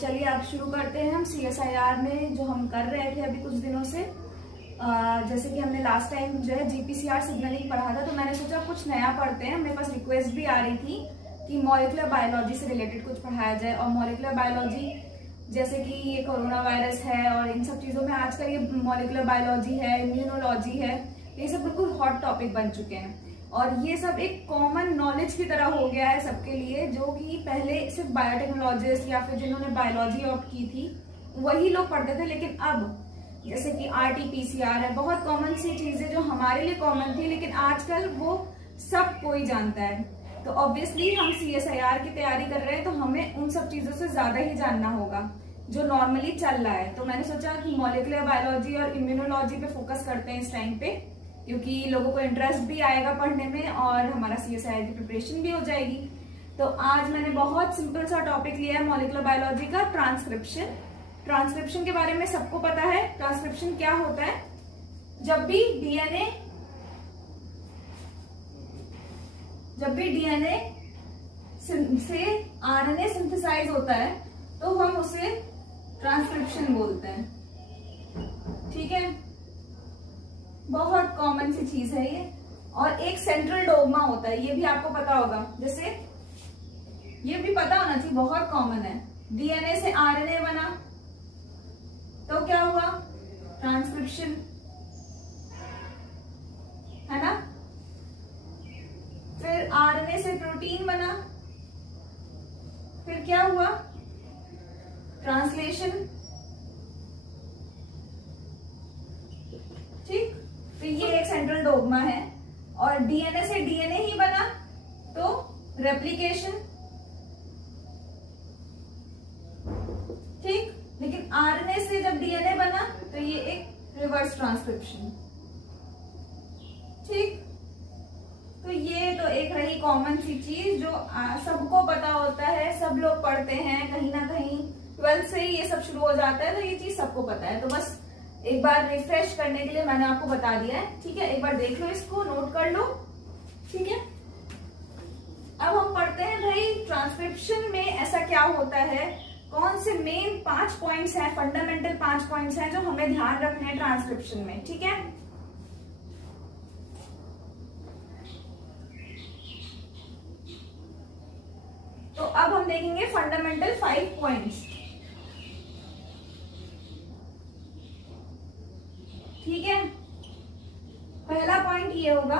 चलिए आप शुरू करते हैं। हम CSIR में जो हम कर रहे थे अभी कुछ दिनों से, जैसे कि हमने लास्ट टाइम जो है GPCR सिग्नलिंग पढ़ा था, तो मैंने सोचा कुछ नया पढ़ते हैं। मेरे पास रिक्वेस्ट भी आ रही थी कि मॉलिक्यूलर बायोलॉजी से रिलेटेड कुछ पढ़ाया जाए। और मॉलिक्यूलर बायोलॉजी जैसे कि ये कोरोना वायरस है और इन सब चीज़ों में आजकल ये मॉलिक्यूलर बायोलॉजी है, इम्यूनोलॉजी है, ये सब बिल्कुल हॉट टॉपिक बन चुके हैं। और ये सब एक कॉमन नॉलेज की तरह हो गया है सबके लिए, जो कि पहले सिर्फ बायोटेक्नोलॉजिस्ट या फिर जिन्होंने बायोलॉजी ऑप्ट की थी वही लोग पढ़ते थे। लेकिन अब जैसे कि RT-PCR है, बहुत कॉमन सी चीजें जो हमारे लिए कॉमन थी लेकिन आजकल वो सब कोई जानता है। तो ऑब्वियसली हम CSIR की तैयारी कर रहे हैं, तो हमें उन सब चीजों से ज्यादा ही जानना होगा जो नॉर्मली चल रहा है। तो मैंने सोचा कि मॉलिक्यूलर बायोलॉजी और इम्यूनोलॉजी पे फोकस करते हैं इस टाइम पे, क्योंकि लोगों को इंटरेस्ट भी आएगा पढ़ने में और हमारा CSIR की प्रिपरेशन भी हो जाएगी। तो आज मैंने बहुत सिंपल सा टॉपिक लिया है मॉलिक्यूलर बायोलॉजी का, ट्रांसक्रिप्शन। ट्रांसक्रिप्शन के बारे में सबको पता है। ट्रांसक्रिप्शन क्या होता है? जब भी DNA से RNA सिंथेसाइज होता है तो हम उसे ट्रांसक्रिप्शन बोलते हैं। ठीक है, बहुत कॉमन सी चीज है ये। और एक सेंट्रल डोग्मा होता है, ये भी आपको पता होगा, जैसे ये भी पता होना चाहिए, बहुत कॉमन है। DNA से RNA बना तो क्या हुआ? ट्रांसक्रिप्शन, है ना। फिर RNA से प्रोटीन बना, फिर क्या हुआ? ट्रांसलेशन। ठीक, तो ये एक सेंट्रल डोग्मा है। और DNA से DNA ही बना तो रेप्लिकेशन। ठीक, लेकिन RNA से जब DNA बना तो ये एक रिवर्स ट्रांसक्रिप्शन। ठीक, तो ये तो एक रही कॉमन सी चीज जो सबको पता होता है, सब लोग पढ़ते हैं कहीं ना कहीं, 12th से ही ये सब शुरू हो जाता है, तो ये चीज सबको पता है। तो बस एक बार रिफ्रेश करने के लिए मैंने आपको बता दिया है। ठीक है, एक बार देख लो, इसको नोट कर लो। ठीक है, अब हम पढ़ते हैं भाई ट्रांसक्रिप्शन में ऐसा क्या होता है, कौन से मेन 5 पॉइंट्स हैं, फंडामेंटल 5 पॉइंट्स हैं जो हमें ध्यान रखने हैं ट्रांसक्रिप्शन में। ठीक है, तो अब हम देखेंगे फंडामेंटल 5 पॉइंट्स। ठीक है, पहला पॉइंट ये होगा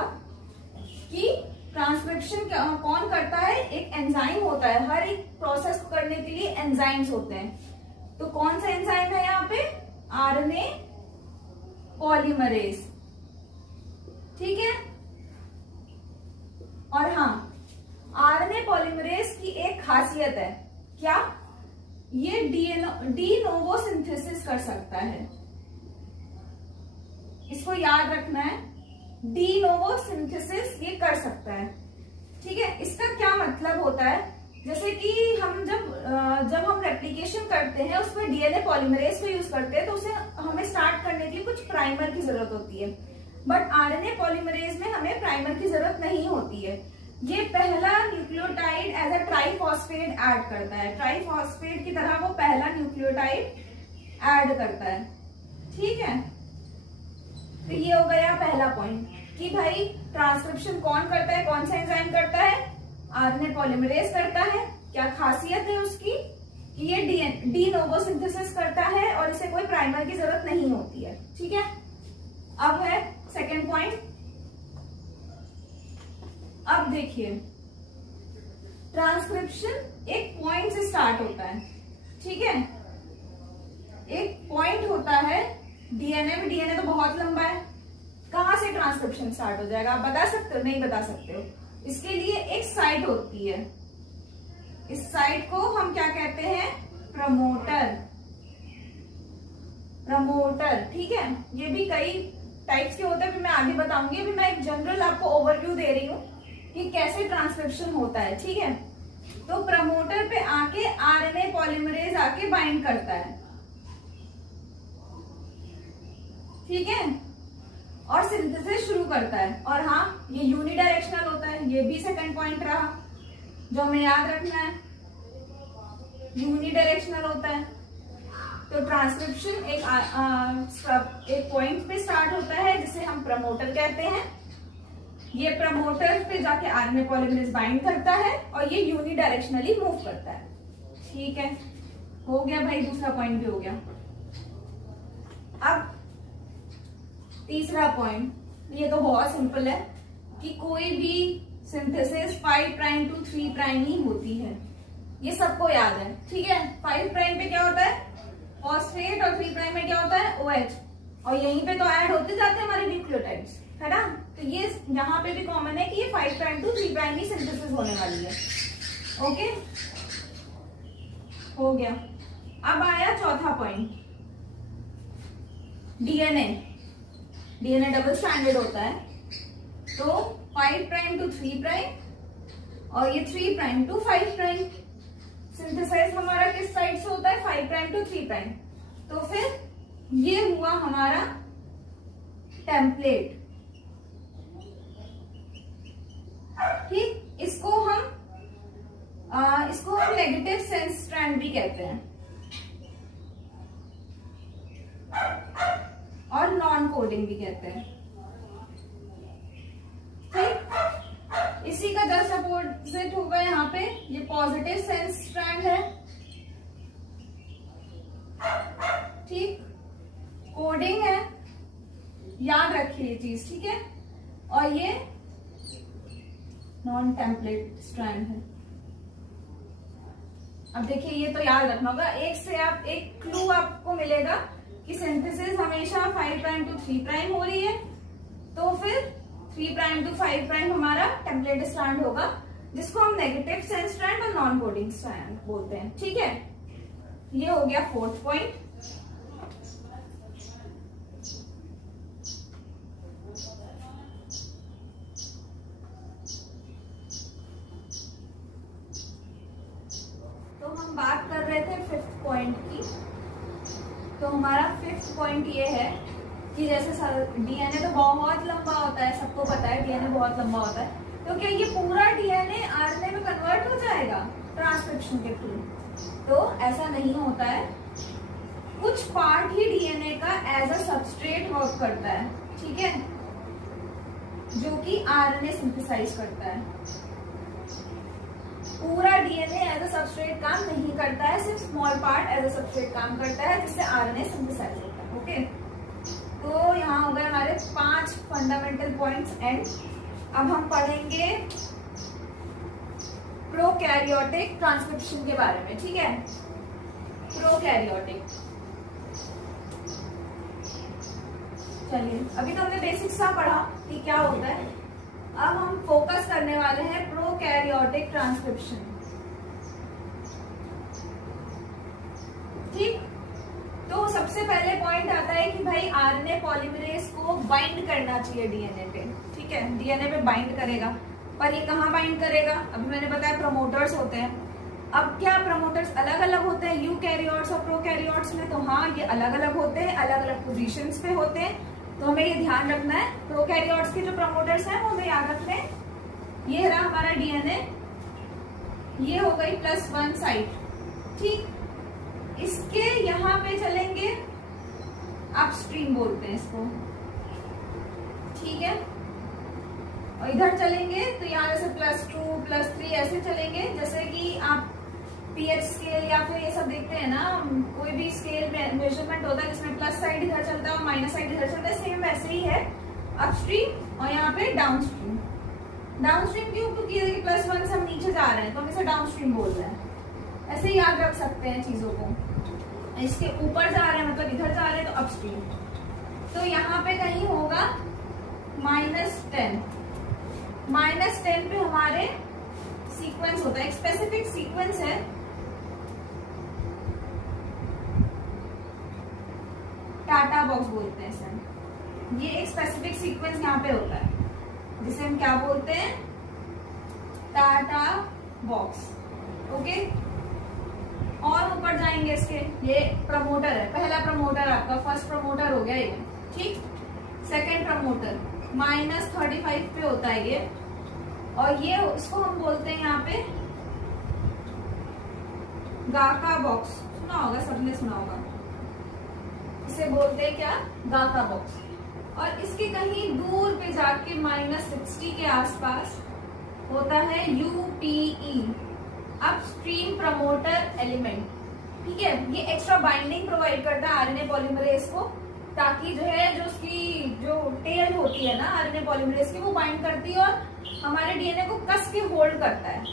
कि ट्रांसक्रिप्शन कौन करता है? एक एंजाइम होता है। हर एक प्रोसेस को करने के लिए एंजाइम्स होते हैं। तो कौन सा एंजाइम है यहाँ पे? RNA polymerase. ठीक है, और हाँ, RNA पॉलीमरेज की एक खासियत है, क्या? ये डी नोवो सिंथेसिस कर सकता है। इसको याद रखना है, डी नोवो सिंथेसिस ये कर सकता है। ठीक है, इसका क्या मतलब होता है? जैसे कि हम जब हम रेप्लिकेशन करते हैं उसमें DNA पॉलीमरेज को यूज करते हैं, तो उसे हमें स्टार्ट करने के लिए कुछ प्राइमर की जरूरत होती है। बट RNA पॉलीमरेज में हमें प्राइमर की जरूरत नहीं होती है। ये पहला nucleotide as a triphosphate add करता है। ट्राइफॉस्फेट की तरह वो पहला न्यूक्लियोटाइड ऐड करता है। ठीक है, तो ये हो गया पहला पॉइंट कि भाई ट्रांसक्रिप्शन कौन करता है, कौन सा एंजाइम करता है? RNA पॉलीमरेज करता है। क्या खासियत है उसकी? कि ये डी नोवो सिंथेसिस करता है और इसे कोई प्राइमर की जरूरत नहीं होती है। ठीक है, अब है सेकेंड पॉइंट। अब देखिए, ट्रांसक्रिप्शन एक पॉइंट से स्टार्ट होता है। ठीक है, एक पॉइंट होता है DNA में। DNA तो बहुत लंबा है, कहां से ट्रांसक्रिप्शन स्टार्ट हो जाएगा? आप बता सकते हो? नहीं बता सकते हो। इसके लिए एक साइट होती है, इस साइट को हम क्या कहते हैं? प्रमोटर। ठीक है, ये भी कई टाइप्स के होते हैं, फिर मैं आगे बताऊंगी। अभी मैं एक जनरल आपको ओवरव्यू दे रही हूँ कि कैसे ट्रांसक्रिप्शन होता है। ठीक है, तो प्रमोटर पे आके RNA पॉलीमरेज आके बाइंड करता है। ठीक है, और सिंथेसिस शुरू करता है। और हाँ, ये यूनिडायरेक्शनल होता है, ये भी सेकंड पॉइंट रहा जो हमें याद रखना है। यूनिडायरेक्शनल होता है। तो ट्रांसक्रिप्शन एक पॉइंट पे स्टार्ट होता है जिसे हम प्रमोटर कहते हैं। ये प्रमोटर पे जाके आरएनए पॉलीमरेज बाइंड करता है और ये यूनिडायरेक्शनली मूव करता है। ठीक है, हो गया भाई, दूसरा पॉइंट भी हो गया। अब तीसरा पॉइंट, ये तो बहुत सिंपल है कि कोई भी सिंथेसिस 5 प्राइम टू 3 प्राइम ही होती है, ये सबको याद है। ठीक है, 5 प्राइम पे क्या होता है फॉस्फेट और 3 प्राइम में क्या होता है OH, और यहीं पे तो ऐड होते जाते हैं हमारे न्यूक्लियोटाइड्स, है ना। तो ये यहाँ पे भी कॉमन है कि ये 5 प्राइम टू 3 प्राइम की सिंथेसिस होने वाली है। ओके, हो गया। अब आया चौथा point, DNA. DNA double stranded होता है, तो 5 प्राइम टू 3 प्राइम और ये 3 प्राइम टू 5 प्राइम। सिंथेसाइज हमारा किस साइड से होता है 5 प्राइम टू 3 प्राइम। तो फिर ये हुआ हमारा टेम्पलेट। ठीक, इसको हम नेगेटिव सेंस स्ट्रैंड भी कहते हैं और नॉन कोडिंग भी कहते हैं। ठीक, इसी का जस्ट अपोजिट होगा यहाँ पे, ये पॉजिटिव सेंस स्ट्रैंड है। ठीक, कोडिंग है, याद रखिए ये चीज, ठीक है। और ये नॉन टेम्पलेट स्ट्रैंड है। अब देखिए, ये तो याद रखना होगा, एक क्लू आपको मिलेगा कि सिंथेसिस हमेशा 5 प्राइम टू 3 प्राइम हो रही है, तो फिर 3 प्राइम टू 5 प्राइम हमारा टेम्पलेट स्ट्रैंड होगा, जिसको हम नेगेटिव सेंस स्ट्रैंड और नॉन कोडिंग स्ट्रैंड बोलते हैं। ठीक है, ये हो गया 4th पॉइंट। तो हम बात कर रहे थे 5th पॉइंट की। तो हमारा 5th पॉइंट ये है कि जैसे डीएनए तो बहुत लंबा होता है, सबको पता है डीएनए बहुत लंबा होता है, तो क्या ये पूरा डीएनए आरएनए में कन्वर्ट हो जाएगा ट्रांसक्रिप्शन के थ्रू? तो ऐसा नहीं होता है, कुछ पार्ट ही डीएनए का एज अ सबस्ट्रेट वर्क करता है। ठीक है, जो कि आरएनए सिंथेसाइज करता है। पूरा डीएनए एज अ सबस्ट्रेट काम नहीं करता है, सिर्फ small part as a substrate काम करता है, जिससे आरएनए सिंथेसाइज होता है। ओके, तो यहाँ हो गए हमारे 5 फंडामेंटल पॉइंट्स एंड। अब हम पढ़ेंगे प्रोकैरियोटिक ट्रांसक्रिप्शन के बारे में। ठीक है, प्रोकैरियोटिक, चलिए अभी तो हमने बेसिक्स सा पढ़ा कि क्या होता है, अब हम फोकस करने वाले हैं प्रोकैरियोटिक ट्रांसक्रिप्शन। ठीक, तो सबसे पहले पॉइंट आता है कि भाई आरएनए पॉलीमरेज को बाइंड करना चाहिए डीएनए पे। ठीक है, डीएनए पे बाइंड करेगा, पर ये कहाँ बाइंड करेगा? अभी मैंने बताया प्रमोटर्स होते हैं। अब क्या प्रमोटर्स अलग अलग होते हैं यूकैरियोट्स और प्रोकैरियोट्स में? तो हाँ, ये अलग अलग होते हैं, अलग अलग पोजीशंस पे होते हैं। तो हमें ये ध्यान रखना है, प्रोकैरियोट्स के जो प्रमोटर्स हैं वो हमें याद रखने। ये रहा हमारा डीएनए, ये हो गई +1 साइट। ठीक, इसके यहाँ पे चलेंगे अपस्ट्रीम बोलते हैं इसको। ठीक है, और इधर चलेंगे तो यहाँ जैसे +2 +3 ऐसे चलेंगे। जैसे कि आप पीएच स्केल या फिर ये सब देखते हैं ना, कोई भी स्केल में मेजरमेंट होता है जिसमें प्लस साइड इधर चलता है और माइनस साइड इधर चलता है, सेम वैसे ही है अपस्ट्रीम और यहाँ पे डाउनस्ट्रीम। डाउनस्ट्रीम क्यों? क्योंकि देखिए +1 से हम नीचे जा रहे हैं तो हम इसे डाउनस्ट्रीम बोल रहे हैं। ऐसे ही याद रख सकते हैं चीजों को। इसके ऊपर जा रहे हैं मतलब इधर जा रहे हैं तो अपस्ट्रीम। तो यहाँ पे कहीं होगा -10। -10 पे हमारे सीक्वेंस होता है, एक स्पेसिफिक सीक्वेंस है। टाटा बॉक्स बोलते हैं इसे। ये एक स्पेसिफिक सीक्वेंस यहाँ पे होता है जिसे हम क्या बोलते हैं? TATA box. ओके, और ऊपर जाएंगे इसके, ये प्रमोटर है, पहला प्रमोटर आपका, फर्स्ट प्रमोटर हो गया ये। ठीक, सेकंड प्रमोटर -35 पे होता है ये, और ये इसको हम बोलते हैं यहाँ पे गाका बॉक्स, सुना होगा, सबने सुना होगा। इसे बोलते हैं क्या? गाका बॉक्स। और इसके कहीं दूर पे जाके -60 के आसपास होता है यूपीई, अपस्ट्रीम प्रमोटर एलिमेंट। ठीक है, ये एक्स्ट्रा बाइंडिंग प्रोवाइड करता है आरएनए पॉलीमरेज को, ताकि जो है जो उसकी जो टेल होती है ना आरएनए पॉलीमरेज की, वो बाइंड करती है और हमारे डीएनए को कस के होल्ड करता है।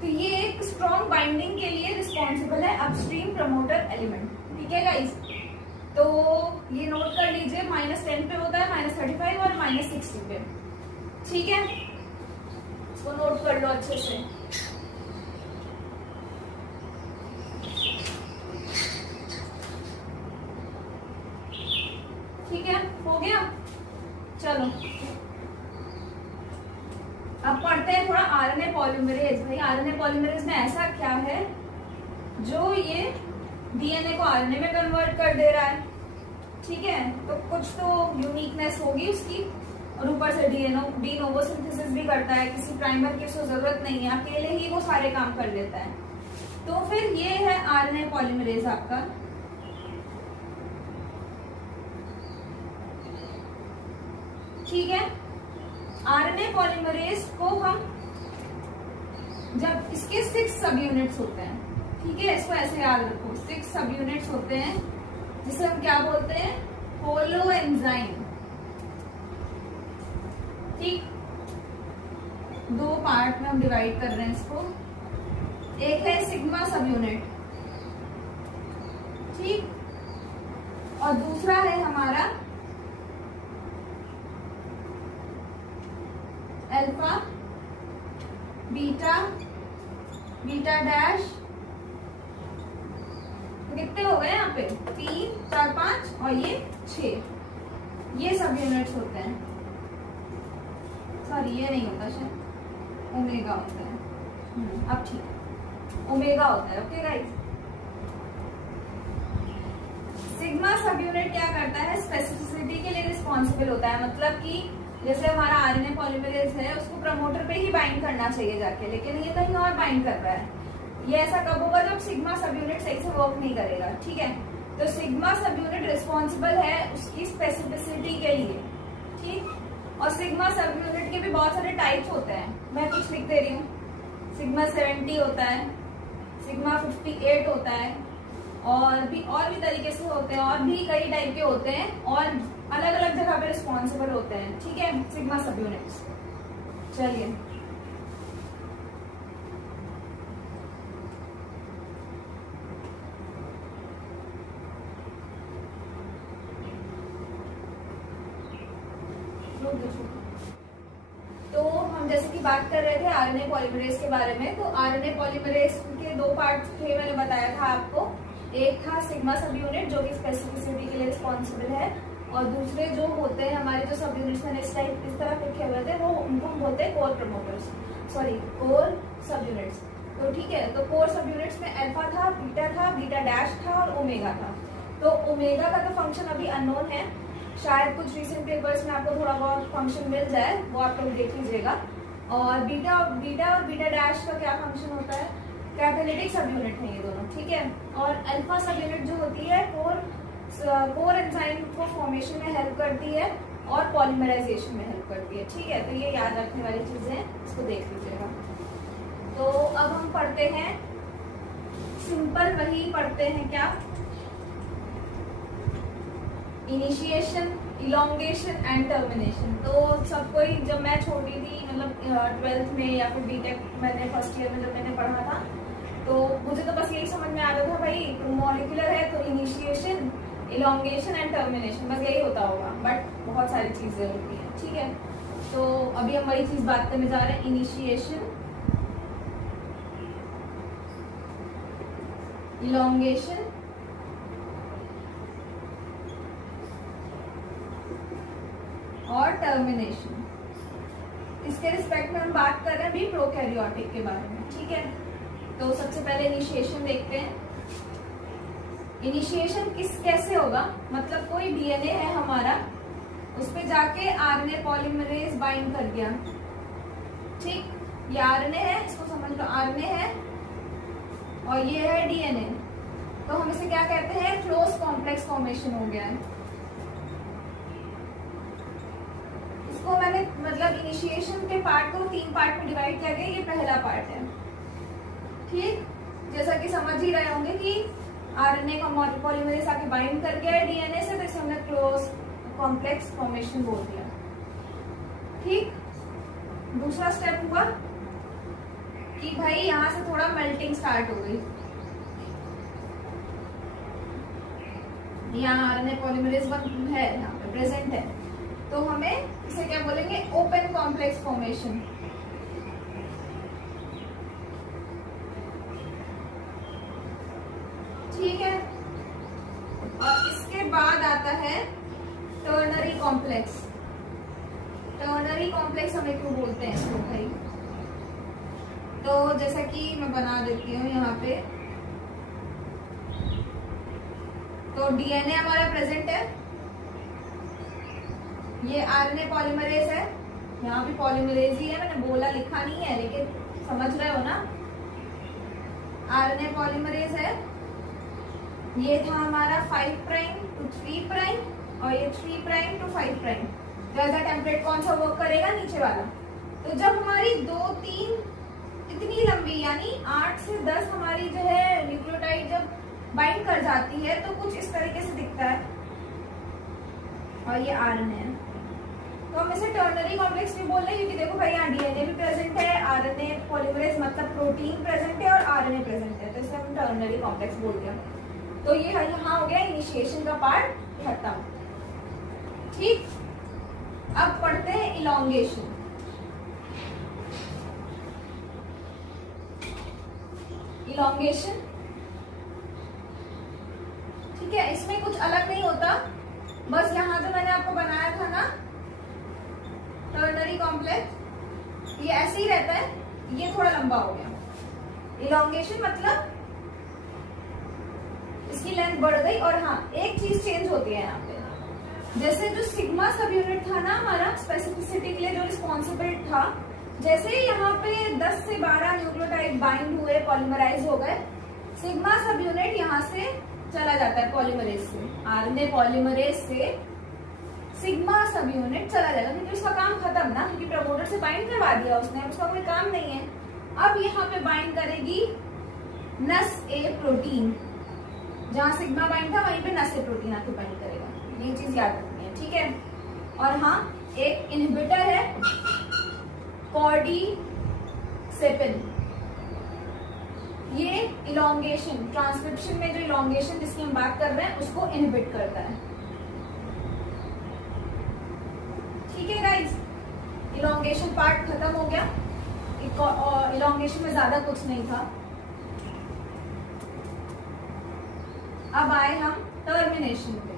तो ये एक स्ट्रॉन्ग बाइंडिंग के लिए रिस्पॉन्सिबल है अपस्ट्रीम प्रमोटर एलिमेंट। ठीक है गाइस, तो ये नोट कर लीजिए, -10 पे होता है, -35 और -60 पे। ठीक है, इसको नोट कर लो अच्छे से। ठीक है, हो गया। चलो अब पढ़ते हैं थोड़ा आरएनए पॉलीमरेज। भाई आरएनए पॉलीमरेज में ऐसा क्या है जो ये डीएनए को आरएनए में कन्वर्ट कर दे रहा है। ठीक है, तो कुछ तो यूनिकनेस होगी उसकी, और ऊपर से डी नोवो सिंथेसिस भी करता है, किसी प्राइमर की उसको जरूरत नहीं है, अकेले ही वो सारे काम कर लेता है। तो फिर ये है आरएनए पॉलीमरेज आपका। ठीक है, आरएनए पॉलीमरेज को हम जब इसके 6 सब यूनिट्स होते हैं, ठीक है, इसको ऐसे याद रखो, 6 सब यूनिट्स होते हैं जिसे हम क्या बोलते हैं? Holo enzyme. ठीक, 2 पार्ट में हम डिवाइड कर रहे हैं इसको। एक है सिग्मा सब यूनिट, ठीक, और दूसरा है हमारा अल्फा, बीटा, बीटा डैश। कितने हो गए यहाँ पे? 3, 4, 5 और ये 6। ये सब यूनिट्स होते हैं। सॉरी, ये नहीं होता, शायद ओमेगा होता है। अब ठीक है, ओमेगा होता है। ओके गाइस, सिग्मा सब यूनिट क्या करता है? स्पेसिफिसिटी के लिए रिस्पॉन्सिबल होता है। मतलब कि जैसे हमारा आरएनए पॉलीमरेज है, उसको प्रमोटर पे ही बाइंड करना चाहिए जाके, लेकिन ये कहीं और बाइंड कर रहा है। ये ऐसा कब होगा? जब सिग्मा सब यूनिट सही से वर्क नहीं करेगा। ठीक है, तो सिग्मा सब यूनिट रिस्पॉन्सिबल है उसकी स्पेसिफिसिटी के लिए। ठीक, और सिग्मा सब यूनिट के भी बहुत सारे टाइप्स होते हैं, मैं कुछ लिख दे रही हूँ। सिग्मा 70 होता है, सिग्मा 58 होता है, और भी तरीके से होते हैं, और भी कई टाइप के होते हैं, और अलग अलग जगह पे रिस्पॉन्सिबल होते हैं। ठीक है, सिग्मा सब यूनिट्स। चलिए, तो हम जैसे कि बात कर रहे थे आरएनए पॉलीमरेज के बारे में। तो आरएनए पॉलीमरेज के 2 पार्ट थे, मैंने बताया था आपको। एक था सिग्मा सब यूनिट जो कि स्पेसिफिसिटी के लिए रिस्पॉन्सिबल है, और दूसरे जो होते हैं हमारे जो सब यूनिट्स मैंने इस तरह लिखे हुए थे, वो उनको हम बोलते हैं कोर प्रमोटर्स, सॉरी कोर सब यूनिट्स। तो ठीक है, तो कोर सब यूनिट्स में अल्फा था, बीटा डैश था और ओमेगा था। तो ओमेगा का तो फंक्शन अभी अननोन है, शायद कुछ रिसेंट पेपर्स में आपको थोड़ा बहुत फंक्शन मिल जाए, वो आप लोग देख लीजिएगा। और बीटा और बीटा डैश का क्या फंक्शन होता है? कैटालिटिक सब यूनिट है ये दोनों। ठीक है, और अल्फा सब यूनिट जो होती है कोर एंजाइम को फॉर्मेशन में हेल्प करती है और पॉलीमराइजेशन में हेल्प करती है। ठीक है, तो ये याद रखने वाली चीजें हैं, इसको देख लीजिएगा। तो अब हम पढ़ते हैं सिंपल, वही पढ़ते हैं क्या? Initiation, elongation and termination. तो सबको ही, जब मैं छोटी थी, मतलब 12th में या फिर बीटेक मैंने फर्स्ट ईयर में जब मैंने पढ़ा था, तो मुझे तो बस यही समझ में आता था भाई मॉलिक्यूलर है तो इनिशिएशन, इलोंगेशन एंड टर्मिनेशन, बस यही होता होगा, बट बहुत सारी चीजें होती हैं। ठीक है, तो अभी हम वही चीज बात करने जा रहे हैं, इनिशिएशन, इलोंगेशन और टर्मिनेशन। इसके रिस्पेक्ट में हम बात कर रहे हैं अभी प्रोकैरियोटिक के बारे में। ठीक है, तो सबसे पहले इनिशिएशन देखते हैं। इनिशिएशन कैसे होगा? मतलब कोई डीएनए है हमारा, उस पे जाके आरएनए पॉलीमरेज बाइंड कर दिया। ठीक, ये आरएनए है, इसको समझ लो, आरएनए है, और ये है डीएनए, तो हम इसे क्या कहते हैं, क्लोज कॉम्प्लेक्स फॉर्मेशन हो गया है। इसको मैंने मतलब इनिशिएशन के पार्ट को 3 पार्ट में डिवाइड किया गया, ये पहला पार्ट है। ठीक, जैसा कि समझ ही रहे होंगे कि आरएनए का पॉलीमरेज आके बाइंड कर गया है डीएनए से, तो इसे हमने क्लोज कॉम्प्लेक्स फॉर्मेशन बोल दिया। ठीक, दूसरा स्टेप हुआ कि भाई यहां से थोड़ा मेल्टिंग स्टार्ट हो गई, यहाँ आरएनए पॉलीमरेज है, यहाँ पे प्रेजेंट है, तो हमें इसे क्या बोलेंगे, ओपन कॉम्प्लेक्स फॉर्मेशन। ठीक है, और इसके बाद आता है टर्नरी कॉम्प्लेक्स। टर्नरी कॉम्प्लेक्स हमें क्यों बोलते हैं इसको भाई, तो जैसा कि मैं बना देती हूँ यहाँ पे, तो डीएनए हमारा प्रेजेंट है, ये आरएनए पॉलीमरेज है, यहाँ भी पॉलीमरेज ही है, मैंने बोला लिखा नहीं है लेकिन समझ रहे हो ना, आरएनए पॉलीमरेज है। ये था हमारा 5 प्राइम टू 3 प्राइम और ये 3 प्राइम टू 5 प्राइम। ज्यादा टेम्पलेट कौन सा वर्क करेगा, नीचे वाला। तो जब हमारी 2-3 इतनी लंबी यानी 8 से 10 हमारी जो है न्यूक्लियोटाइड जब बाइंड कर जाती है तो कुछ इस तरीके से दिखता है, और ये आरएनए है, तो हम इसे टर्नरी कॉम्प्लेक्स भी बोल रहे हैं, क्योंकि देखो भाई यहाँ डीएनए भी प्रेजेंट है, आरएनए पॉलीमरेज मतलब प्रोटीन प्रेजेंट है और आरएनए प्रेजेंट है, तो इसे हम टर्नरी कॉम्प्लेक्स बोल दिया। तो ये यहाँ हो गया इनिशिएशन का पार्ट खत्म। ठीक, अब पढ़ते हैं इलॉन्गेशन। इलॉन्गेशन, ठीक है, इसमें कुछ अलग नहीं होता, बस यहाँ जो मैंने आपको बनाया था ना टर्नरी कॉम्प्लेक्स, ये ऐसे ही रहता है, ये थोड़ा लंबा हो गया। इलॉन्गेशन मतलब इसकी लेंथ बढ़ गई, और हाँ एक चीज चेंज होती है यहाँ पे, जैसे जो सिग्मा सब यूनिट था ना हमारा स्पेसिफिसिटी के लिए जो रिस्पॉन्सिबल था, जैसे यहाँ पे 10 से 12 न्यूक्लियोटाइड बाइंड हुए, पॉलीमराइज हो गए, सिग्मा सब यूनिट यहाँ से चला जाता है पॉलीमरेज से, आरएनए पॉलीमरेज से सिग्मा सब यूनिट चला जाएगा, क्योंकि उसका काम खत्म ना, क्योंकि प्रमोटर से बाइंड करवा दिया उसने, उसका कोई काम नहीं है। अब यहाँ पे बाइंड करेगी नस ए प्रोटीन, जहां सिग्मा बाइंड था वहीं पे नस ए प्रोटीन आके बाइंड करेगा, ये चीज याद रखनी है। ठीक है, और हाँ एक इनहिबिटर है कॉर्डिसेपिन, ये इलॉन्गेशन, ट्रांसक्रिप्शन में जो इलॉन्गेशन जिसकी हम बात कर रहे हैं उसको इनहिबिट करता है। ठीक है गाइस, इलॉन्गेशन पार्ट खत्म हो गया, इलॉन्गेशन में ज्यादा कुछ नहीं था। अब आए हम टर्मिनेशन पे,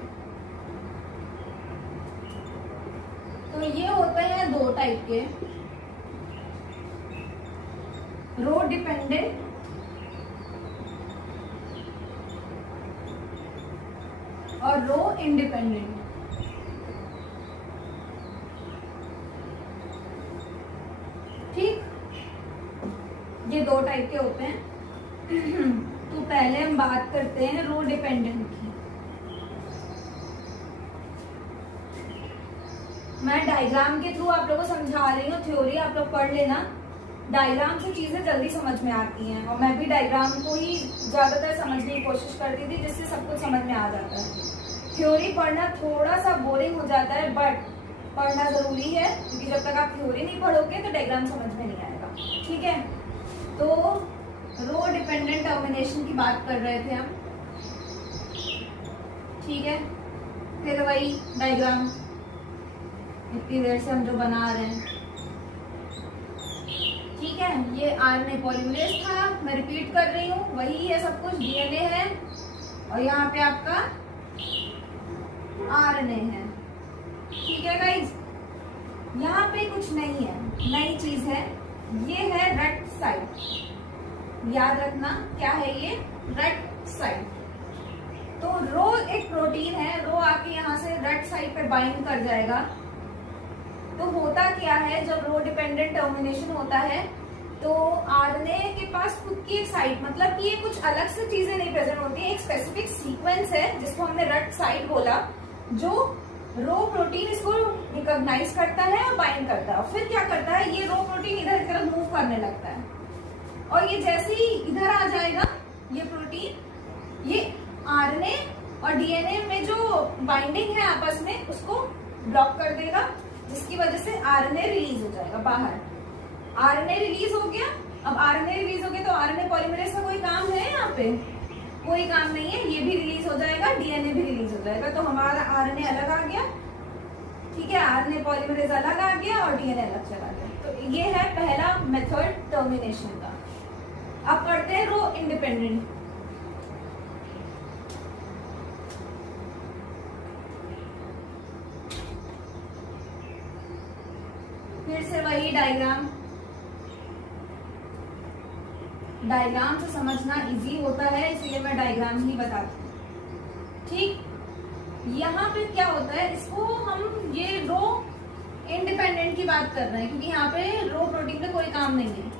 तो ये होते हैं 2 टाइप के, रो डिपेंडेंट और रो इंडिपेंडेंट। ठीक, ये 2 टाइप के होते हैं। तो पहले हम बात करते हैं रो डिपेंडेंट की। मैं डायग्राम के थ्रू आप लोगों को समझा रही हूँ, थ्योरी आप लोग पढ़ लेना, डायग्राम से चीजें जल्दी समझ में आती हैं, और मैं भी डायग्राम को ही ज्यादातर समझने की कोशिश करती थी, जिससे सब कुछ समझ में आ जाता है। थ्योरी पढ़ना थोड़ा सा बोरिंग हो जाता है, बट पढ़ना जरूरी है, क्योंकि जब तक आप थ्योरी नहीं पढ़ोगे तो डायग्राम समझ में नहीं आएगा। ठीक है, तो रो डिपेंडेंट टर्मिनेशन की बात कर रहे थे हम। ठीक है, फिर वही डायग्राम इतनी देर से हम जो बना रहे हैं। ठीक है, ये आरएनए पॉलीमरेज था, मैं रिपीट कर रही हूँ, वही है सब कुछ, डीएनए है और यहाँ पे आपका आरएनए है। ठीक है गाइज, यहाँ पे कुछ नहीं है, नई चीज है, ये है रेड साइड, याद रखना क्या है ये, रेड साइड। तो रो एक प्रोटीन है, रो आके यहाँ से रेड साइड पे बाइंड कर जाएगा। तो होता क्या है, जब रो डिपेंडेंट टर्मिनेशन होता है तो आरएनए के पास खुद की एक साइट, मतलब कि ये कुछ अलग से चीजें नहीं प्रेजेंट होती है, एक स्पेसिफिक सीक्वेंस है जिसको हमने रट साइट बोला, जो रो प्रोटीन इसको रिकॉग्नाइज करता है और बाइंड करता है, और फिर क्या करता है, ये रो प्रोटीन इधर की तरफ मूव करने लगता है, और ये जैसे ही इधर आ जाएगा ये प्रोटीन, ये आरएनए और डीएनए में जो बाइंडिंग है आपस में उसको ब्लॉक कर देगा, जिसकी वजह से आरएनए रिलीज हो जाएगा बाहर। आरएनए रिलीज हो गया, अब आरएनए रिलीज हो गया तो आरएनए पॉलीमरेज का कोई काम है यहाँ पे? कोई काम नहीं है, ये भी रिलीज हो जाएगा, डीएनए भी रिलीज हो जाएगा, तो हमारा आरएनए अलग आ गया, ठीक है, आरएनए पॉलीमरेज अलग आ गया और डीएनए अलग चला गया। तो ये है पहला मेथड टर्मिनेशन का। अब करते हैं रो इंडिपेंडेंट। फिर से वही डायग्राम से समझना इजी होता है, इसलिए मैं डायग्राम ही बताती हूँ। ठीक, यहाँ पे क्या होता है, इसको हम ये रो इंडिपेंडेंट की बात कर रहे हैं क्योंकि यहाँ पे रो प्रोटीन में कोई काम नहीं है,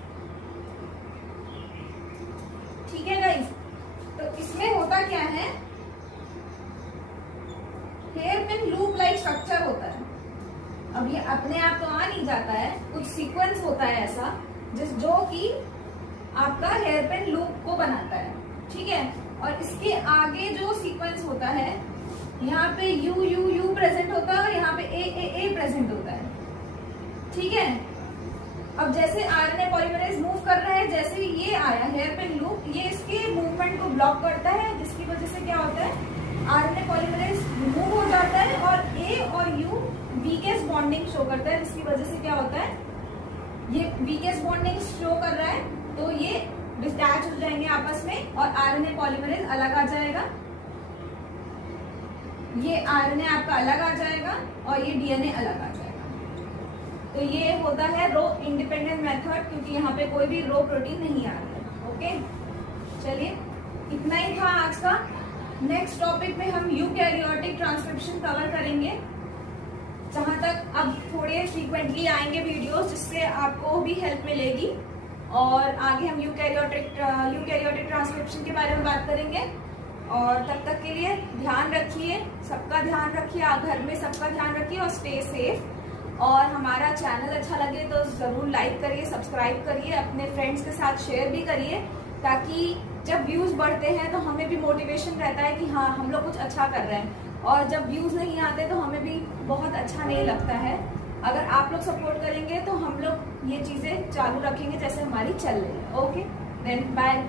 ठीक है गाइस। तो इसमें होता क्या है, हेयरपिन लूप लाइक स्ट्रक्चर होता है। अब ये अपने आप तो आ नहीं जाता है, कुछ सीक्वेंस होता है ऐसा जो कि आपका हेयरपिन लूप को बनाता है, ठीक है। और इसके आगे जो सीक्वेंस होता है, यहाँ पे यू यू यू प्रेजेंट होता है और यहाँ पे ए ए ए प्रेजेंट होता है, ठीक है। अब जैसे आरएनए पॉलीमरेज मूव कर रहा है, जैसे ये आया हेयरपिन लूप, ये इसके मूवमेंट को ब्लॉक करता है, जिसकी वजह से क्या होता है, आरएनए पॉलीमरेज मूव हो जाता है और ए और यू वीकेस्ट बॉन्डिंग शो करता है, जिसकी वजह से क्या होता है, ये वीकेस्ट बॉन्डिंग शो कर रहा है तो ये डिटैच हो जाएंगे आपस में और आरएनए पॉलीमरेज अलग आ जाएगा, ये आरएनए आपका अलग आ जाएगा और ये डीएनए अलग आ जाएगा। तो ये होता है रो इंडिपेंडेंट मेथड, क्योंकि यहाँ पे कोई भी रो प्रोटीन नहीं आ रहा है। ओके, चलिए इतना ही था आज का। नेक्स्ट टॉपिक में हम यूकैरियोटिक ट्रांसक्रिप्शन कवर करेंगे, जहां तक अब थोड़े फ्रीक्वेंटली आएंगे वीडियोस, जिससे आपको भी हेल्प मिलेगी, और आगे हम यूकैरियोटिक ट्रांसक्रिप्शन के बारे में बात करेंगे। और तब तक के लिए ध्यान रखिए, सबका ध्यान रखिए, आप घर में सबका ध्यान रखिए और स्टे सेफ। और हमारा चैनल अच्छा लगे तो जरूर लाइक करिए, सब्सक्राइब करिए, अपने फ्रेंड्स के साथ शेयर भी करिए, ताकि जब व्यूज बढ़ते हैं तो हमें भी मोटिवेशन रहता है कि हाँ हम लोग कुछ अच्छा कर रहे हैं, और जब व्यूज नहीं आते तो हमें भी बहुत अच्छा नहीं लगता है। अगर आप लोग सपोर्ट करेंगे तो हम लोग ये चीजें चालू रखेंगे जैसे हमारी चल रही है। Okay then bye.